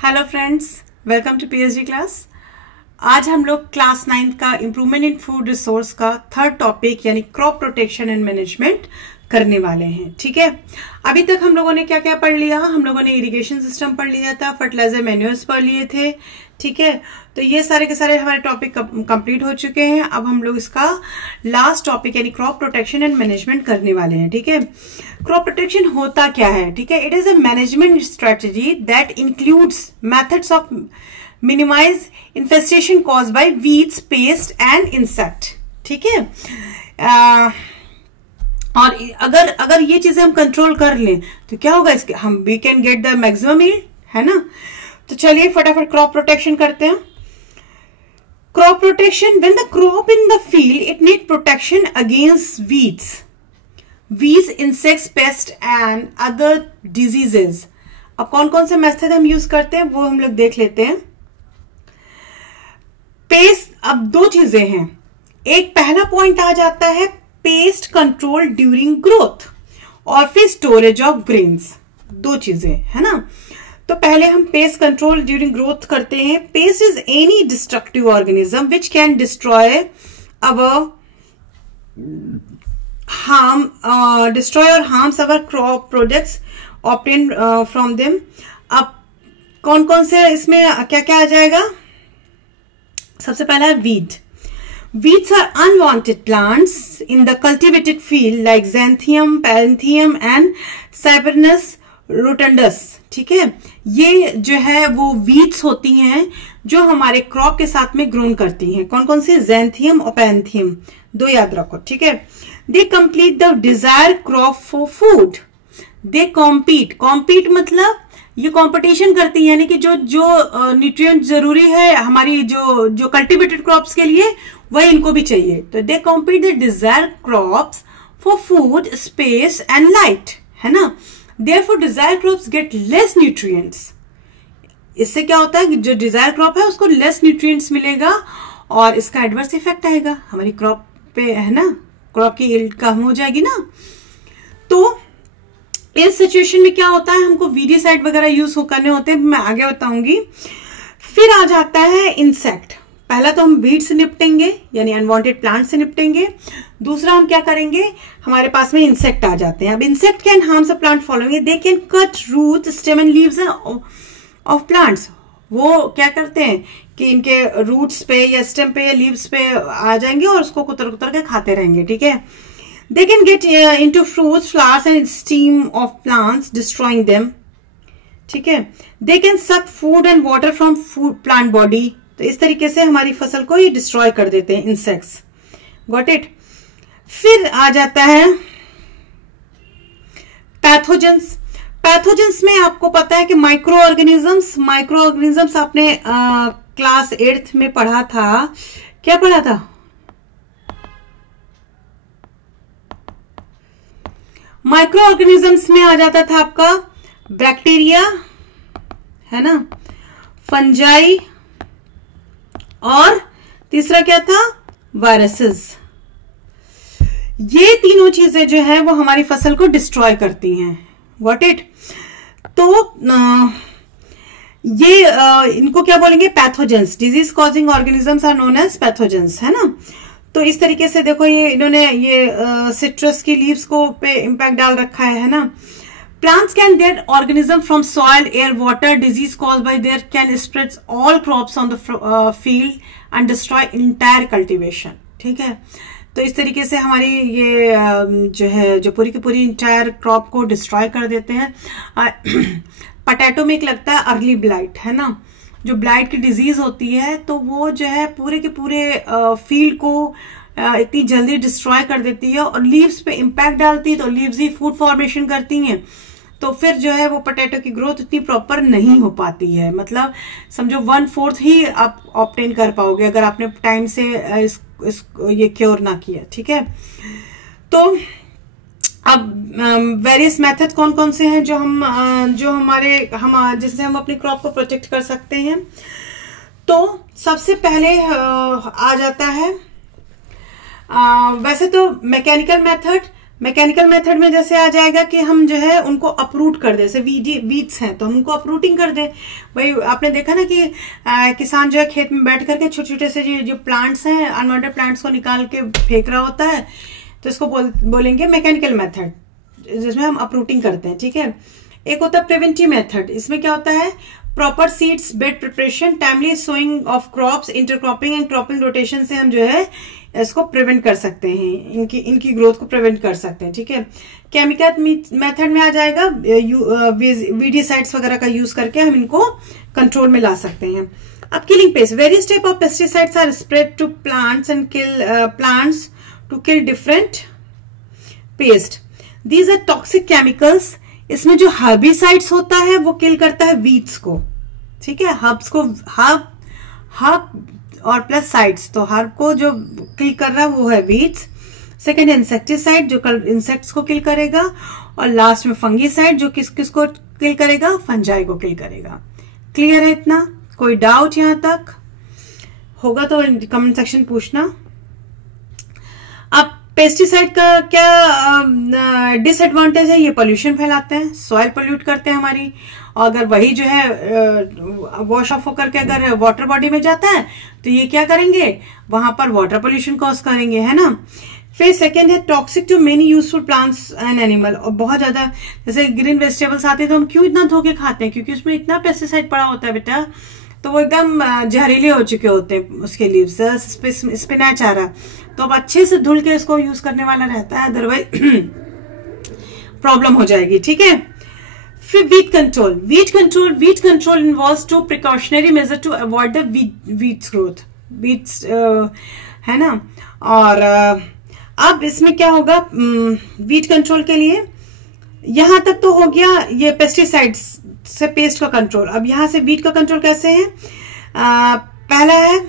Hello friends, welcome to PhD class. आज हम लोग क्लास 9 का इम्प्रूवमेंट इन फूड रिसोर्स का थर्ड टॉपिक यानी क्रॉप प्रोटेक्शन एंड मैनेजमेंट करने वाले हैं। ठीक है, अभी तक हम लोगों ने क्या क्या पढ़ लिया? हम लोगों ने इरिगेशन सिस्टम पढ़ लिया था, फर्टिलाइजर मैन्यूअर्स पढ़ लिए थे। ठीक है, तो ये सारे के सारे हमारे टॉपिक कंप्लीट हो चुके हैं। अब हम लोग इसका लास्ट टॉपिक यानी क्रॉप प्रोटेक्शन एंड मैनेजमेंट करने वाले हैं। ठीक है, क्रॉप प्रोटेक्शन होता क्या है? ठीक है, it is a management strategy that includes methods of minimise infestation cause by weeds, pest and insect. ठीक है, और अगर ये चीजें हम कंट्रोल कर लें तो क्या होगा? इसके हम we can get the maximum yield, है ना। तो चलिए फटाफट क्रॉप प्रोटेक्शन करते हैं। Crop protection, when the crop in the field it need protection against weeds, insects, pest and other diseases. अब कौन कौन से मेथड हम यूज करते हैं वो हम लोग देख लेते हैं। पेस्ट, अब दो चीजें हैं। एक पहला पॉइंट आ जाता है पेस्ट कंट्रोल ड्यूरिंग ग्रोथ, और फिर स्टोरेज ऑफ ग्रेन्स। दो चीजें है ना। तो पहले हम पेस्ट कंट्रोल ड्यूरिंग ग्रोथ करते हैं। Pest is any destructive organism which can destroy और harms our crop products obtain from them. अब कौन कौन से इसमें क्या क्या आ जाएगा? सबसे पहला है weed. Weeds are unwanted plants in the cultivated field like xanthium, paranthemum and Cybernus rotundus। ठीक है, ये जो है वो वीड्स होती हैं जो हमारे क्रॉप के साथ में ग्रोन करती हैं। कौन कौन से? xanthium और paranthemum, दो याद रखो। ठीक है, they complete the desire crop for food. They compete मतलब ये कंपटीशन करती है, यानी कि जो न्यूट्रिएंट जरूरी है हमारी जो कल्टिवेटेड क्रॉप्स के लिए, वही इनको भी चाहिए। तो they compete the desire crops for food, space and light, है ना। Therefore desire crops get less nutrients. इससे क्या होता है कि जो डिजायर क्रॉप है उसको लेस न्यूट्रिएंट्स मिलेगा और इसका एडवर्स इफेक्ट आएगा हमारी क्रॉप पे, है ना। क्रॉप की यील्ड कम हो जाएगी ना। तो इस सिचुएशन में क्या होता है, हमको वीडीसाइड वगैरह यूज करने होते हैं, मैं आगे बताऊंगी। फिर आ जाता है इंसेक्ट। पहला तो हम वीड से निपटेंगे यानी अनवांटेड प्लांट से निपटेंगे। दूसरा हम क्या करेंगे, हमारे पास में इंसेक्ट आ जाते हैं। अब insect can harm a plant following, they can cut root, stem and leaves of plants. वो क्या करते हैं कि इनके रूट्स पे या स्टेम पे या लीव्स पे आ जाएंगे और उसको कुतर कुतर के खाते रहेंगे। ठीक है, they can get into fruits, flowers and steam of plants, destroying them. ठीक है, they can suck food and water from plant body. तो इस तरीके से हमारी फसल को ये डिस्ट्रॉय कर देते हैं इंसेक्ट्स। Got it. फिर आ जाता है पैथोजेंस में आपको पता है कि माइक्रो ऑर्गेनिजम्स आपने क्लास 8th में पढ़ा था। क्या पढ़ा था? माइक्रो ऑर्गेनिजम्स में आ जाता था आपका बैक्टीरिया, है ना, फंजाई, और तीसरा क्या था? वायरसेस। ये तीनों चीजें जो है वो हमारी फसल को डिस्ट्रॉय करती हैं। Got it. तो इनको क्या बोलेंगे? Pathogens. Disease causing organisms are known as pathogens, है ना। तो इस तरीके से देखो, ये इन्होंने ये सिट्रस की लीव्स को पे इम्पैक्ट डाल रखा है ना। Plants can get organism from soil, air, water. Disease cause by there can spread all crops on the field and destroy entire cultivation. ठीक है, तो इस तरीके से हमारी ये जो है जो पूरी की पूरी इंटायर क्रॉप को डिस्ट्रॉय कर देते हैं। पोटैटो में एक लगता है अर्ली ब्लाइट, है ना। जो ब्लाइट की डिजीज होती है तो वो जो है पूरे के पूरे फील्ड को इतनी जल्दी डिस्ट्रॉय कर देती है और लीव्स पे इम्पैक्ट डालती है। तो लीव्स ही फूड फॉर्मेशन करती हैं, तो फिर जो है वो पोटैटो की ग्रोथ इतनी प्रॉपर नहीं हो पाती है। मतलब समझो 1/4 ही आप ऑब्टेन कर पाओगे अगर आपने टाइम से ये क्योर ना किया। ठीक है, तो अब वेरियस मेथड कौन कौन से हैं जिससे हम अपनी क्रॉप को प्रोटेक्ट कर सकते हैं। तो सबसे पहले आ जाता है वैसे तो मैकेनिकल मेथड, मैकेनिकल मेथड में जैसे आ जाएगा कि हम जो है उनको अपरूट कर दे, जैसे वीड्स हैं तो हम उनको अपरूटिंग कर दें। भाई आपने देखा ना कि किसान जो है खेत में बैठ करके छोटे छोटे से जो प्लांट्स हैं, अनवांटेड प्लांट्स को निकाल के फेंक रहा होता है, तो इसको बोलेंगे मैकेनिकल मेथड, जिसमें हम अपरूटिंग करते हैं। ठीक है, एक होता है प्रिवेंटिव मेथड। इसमें क्या होता है, proper seeds, bed preparation, timely sowing of crops, intercropping and cropping rotation से हम जो है इसको प्रिवेंट कर सकते हैं, इनकी ग्रोथ को प्रिवेंट कर सकते हैं। ठीक है, केमिकल मेथड में आ जाएगा, वीडीसाइड्स वगैरह का यूज करके हम इनको कंट्रोल में ला सकते हैं। अब killing pest, various type of pesticides are spread to plants and plants to kill different pest. These are toxic chemicals. इसमें जो हर्बिसाइड्स होता है वो किल करता है वीड्स को। ठीक है, हर्ब्स को, हर्ब और प्लस साइड्स, तो हर्ब को जो किल कर रहा है वो है वीड्स। सेकेंड इंसेक्टिसाइड जो इंसेक्ट्स को किल करेगा, और लास्ट में फंगीसाइड जो किसको किल करेगा, फंजाई को किल करेगा। क्लियर है इतना? कोई डाउट यहां तक होगा तो कमेंट सेक्शन पूछना। अब पेस्टिसाइड का क्या डिसएडवांटेज है, ये पोल्यूशन फैलाते हैं, सॉइल पोल्यूट करते हैं हमारी, और अगर वही जो है वॉश ऑफ होकर के अगर वाटर बॉडी में जाता है तो ये क्या करेंगे, वहां पर वाटर पोल्यूशन कॉज करेंगे, है ना। फिर सेकेंड है toxic to many useful plants and animal. और बहुत ज्यादा जैसे ग्रीन वेजिटेबल्स आते हैं तो हम क्यों इतना धोके खाते हैं, क्योंकि उसमें इतना पेस्टिसाइड पड़ा होता है बेटा, तो वो एकदम जहरीले हो चुके होते हैं उसके लीव्स, स्पिनच आ रहा, तो अब अच्छे से धुल के इसको यूज करने वाला रहता है, अदरवाइज प्रॉब्लम हो जाएगी। ठीक है, फिर weed control involves to precautionary measure to avoid the weeds growth, weeds है ना। और अब इसमें क्या होगा, वीट कंट्रोल के लिए यहां तक तो हो गया ये पेस्टिसाइड्स से पेस्ट का कंट्रोल। अब यहां से वीट का कंट्रोल कैसे है, पहला है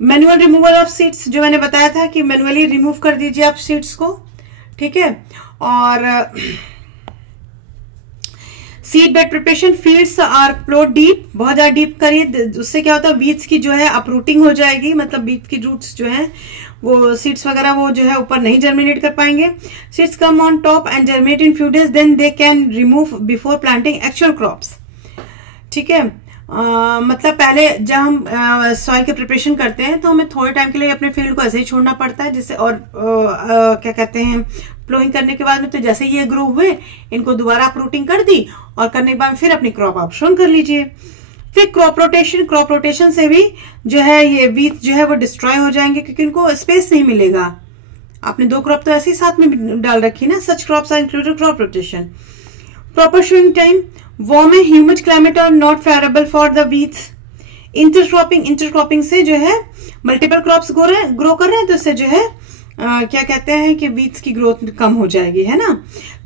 मैनुअल रिमूवल ऑफ सीड्स, जो मैंने बताया था कि मैनुअली रिमूव कर दीजिए आप सीड्स को। ठीक है, और seed bed preparation, fields are ploughed deep, बहुत ज्यादा डीप करिए, उससे क्या होता है वीड्स की जो है अपरूटिंग हो जाएगी, मतलब बीज की रूट्स जो है वो सीड्स वगैरह वो जो है ऊपर नहीं जर्मिनेट कर पाएंगे। Seeds come on top and germinate in few days, then they can remove before planting actual crops. ठीक है, मतलब पहले जब हम सॉइल के प्रिपरेशन करते हैं तो हमें थोड़े टाइम के लिए अपने फील्ड को ऐसे ही छोड़ना पड़ता है, जिससे, और क्या कहते हैं, प्लोइंग करने के बाद में तो जैसे ये ग्रो हुए इनको दोबारा अपरूटिंग कर दी, और करने के बाद फिर अपनी क्रॉप आप शोन कर लीजिए। फिर क्रॉप रोटेशन से भी जो है ये वीड्स जो है वो डिस्ट्रॉय हो जाएंगे, क्योंकि उनको स्पेस नहीं मिलेगा। आपने दो क्रॉप तो ऐसे ही साथ में डाल रखी ना, such crops are included crop rotation. Proper sowing time, warm and humid climate are not favourable for the weeds. Intercropping से जो है मल्टीपल क्रॉप्स ग्रो कर रहे हैं, तो इससे जो है क्या कहते हैं कि वीड्स की ग्रोथ कम हो जाएगी, है ना।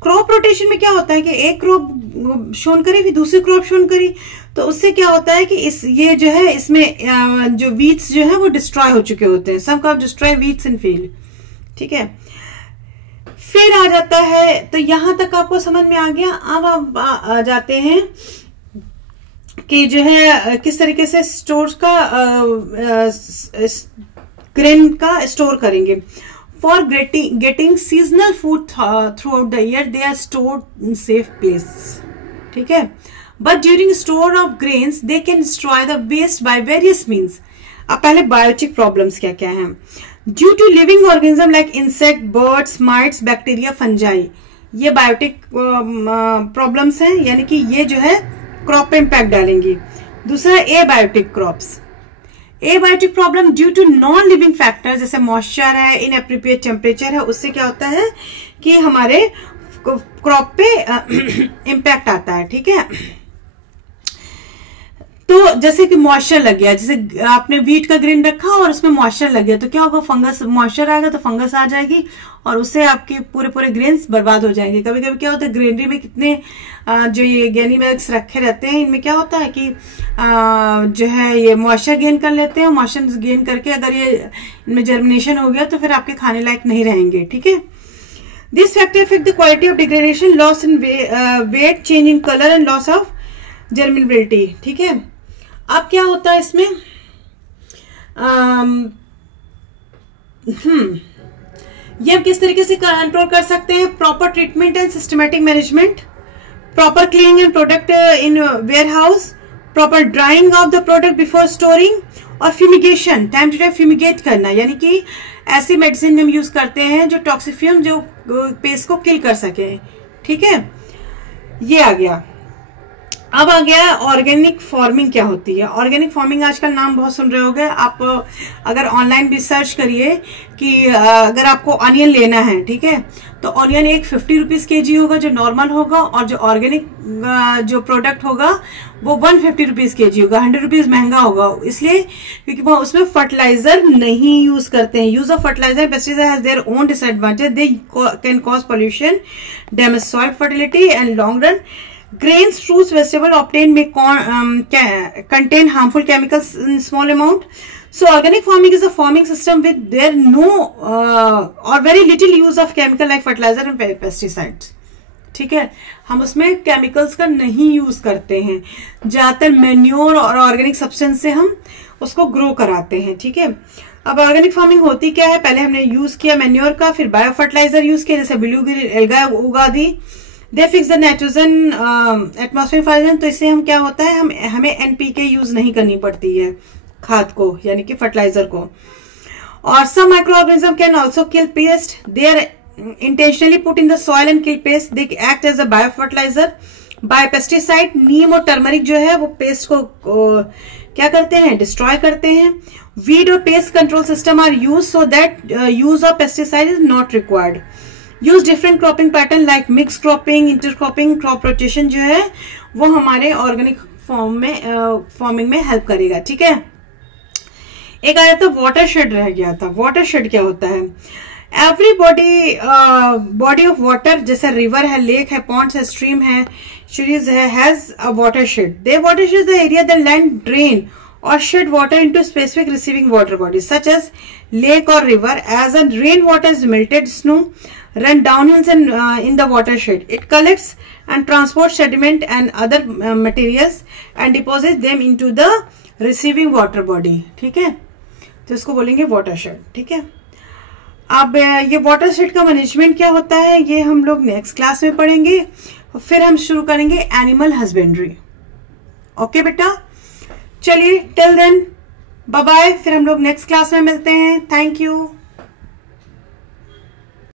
क्रॉप रोटेशन में क्या होता है कि एक क्रॉप शोन करी फिर दूसरी क्रॉप शोन करी, तो उससे क्या होता है कि ये जो है इसमें जो वीड्स जो है वो डिस्ट्रॉय हो चुके होते हैं, सम क्रॉप डिस्ट्रॉय वीड्स इन फील्ड। ठीक है, फिर आ जाता है, तो यहां तक आपको समझ में आ गया। अब आप आ जाते हैं कि जो है किस तरीके से स्टोर का ग्रेन का स्टोर करेंगे। For getting seasonal food throughout the year they are stored in safe place. ठीक है, but during store of grains they can destroy the waste by various means. अब पहले बायोटिक प्रॉब्लम्स क्या क्या हैं। Due to living organism like insect, birds, mites, bacteria, fungi, ये biotic problems हैं, यानी कि ये जो है क्रॉप पे इंपैक्ट डालेंगी। दूसरा abiotic crops, abiotic problem due to non living factor, जैसे मॉइस्चर है, इनएप्रोप्रिएट टेम्परेचर है, उससे क्या होता है कि हमारे क्रॉप पे इंपैक्ट आता है। ठीक है, तो जैसे कि मॉइस्चर लग गया, जैसे आपने वीट का ग्रेन रखा और उसमें मॉइस्चर लग गया, तो क्या होगा, फंगस, मॉइस्चर आएगा तो फंगस आ जाएगी और उससे आपके पूरे ग्रेन्स बर्बाद हो जाएंगे। कभी कभी क्या होता है, ग्रेनरी में कितने जो ये गैनी बैग्स रखे रहते हैं, इनमें क्या होता है कि जो है ये मॉइस्चर गेन कर लेते हैं, मॉइस्चर गेन करके अगर ये इनमें जर्मिनेशन हो गया तो फिर आपके खाने लायक नहीं रहेंगे। ठीक है, this factor affect the quality of degradation, loss in weight, change in colour and loss of germinability. ठीक है, अब क्या होता है इसमें, ये हम किस तरीके से कंट्रोल कर सकते हैं? Proper treatment and systematic management, proper cleaning and product in warehouse, proper drying of the product before storing, और fumigation, time to time fumigate करना, यानी कि ऐसी मेडिसिन हम यूज करते हैं जो टॉक्सिफ्यूम, जो पेस्ट को किल कर सके। ठीक है, ये आ गया। अब आ गया ऑर्गेनिक फार्मिंग क्या होती है। ऑर्गेनिक फार्मिंग आजकल नाम बहुत सुन रहे होंगे आप, अगर ऑनलाइन भी सर्च करिए कि अगर आपको ऑनियन लेना है, ठीक है, तो ऑनियन एक 50 रुपीज केजी होगा जो नॉर्मल होगा, और जो ऑर्गेनिक जो प्रोडक्ट होगा वो 150 रुपीज केजी होगा, 100 रुपीज महंगा होगा, इसलिए क्योंकि वो उसमें फर्टिलाइजर नहीं यूज करते हैं। Use of fertiliser pesticide has their own disadvantage, they can cause pollution, damage soil fertility and long run. Grains, fruits, vegetable obtained may contain harmful chemicals in small amount. So organic farming is a farming system with there no or very little use of chemical like fertilizer and pesticides. ठीक है, हम उसमें chemicals का नहीं use करते हैं, ज्यादातर manure और ऑर्गेनिक सब्सटेंस से हम उसको ग्रो कराते हैं। ठीक है, अब ऑर्गेनिक फार्मिंग होती क्या है? पहले हमने यूज किया मैन्योर का, फिर बायो फर्टिलाइजर यूज किया, जैसे ब्लू ग्रीन एल्गा उगा दी, they fix the nitrogen atmosphere fixation. तो इससे हम क्या होता है, हमें एनपीके यूज नहीं करनी पड़ती है खाद को, यानी कि फर्टिलाइजर को। और some micro organism can also kill pest, they are intentionally put in the soil and kill pest, they act as a bio fertiliser. Bio pesticide, neem और टर्मरिक जो है वो पेस्ट को क्या करते हैं, डिस्ट्रॉय करते हैं। वीड और pest control system are use so that use of pesticide is not required. Use different cropping pattern like mix cropping, intercropping, crop rotation जो है वो हमारे ऑर्गेनिक फार्मिंग में हेल्प करेगा। ठीक है, एक आया था वाटरशेड रह गया था। वाटरशेड क्या होता है? एवरी बॉडी ऑफ वाटर, जैसे रिवर है, लेक है, पॉन्ड्स है, स्ट्रीम है, सीरीज है, has a watershed. They watershed the area the land drain or shed water into specific receiving water bodies such as lake or river. As a rain water is melted snow run downhills and in the watershed, it collects and transports sediment and other materials and deposits them into the receiving water body. ठीक है, तो इसको बोलेंगे watershed। ठीक है, अब ये watershed का मैनेजमेंट क्या होता है ये हम लोग नेक्स्ट क्लास में पढ़ेंगे, फिर हम शुरू करेंगे एनिमल हस्बेंड्री। ओके बेटा, चलिए टिल देन बाय बाय, फिर हम लोग नेक्स्ट क्लास में मिलते हैं। Thank you.